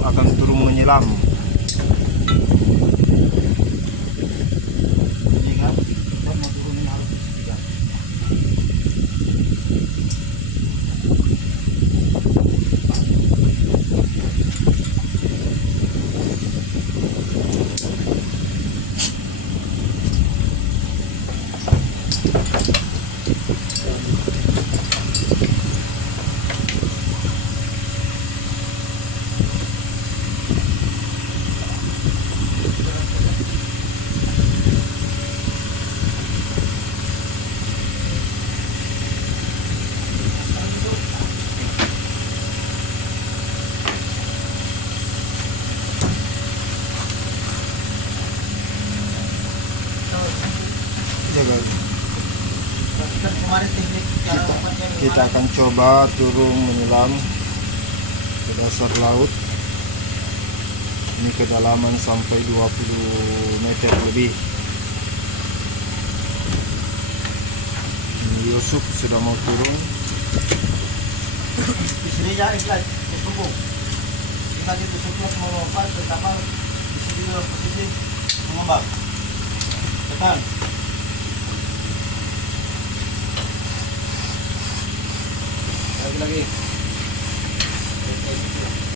akan turun menyelam. Ingat, kita mau turunin harus juga. Ya guys, Kan kemarin teknik cara obatnya kita akan coba turun menyelam ke dasar laut. Ini kedalaman sampai 20 meter lebih. Ini Yusuf sudah mau turun. Istri ya ikhlas, kesubung. Kita di sebelah mau lompat ke kapal, istri juga posisi mengembang. Tekan. Lagi.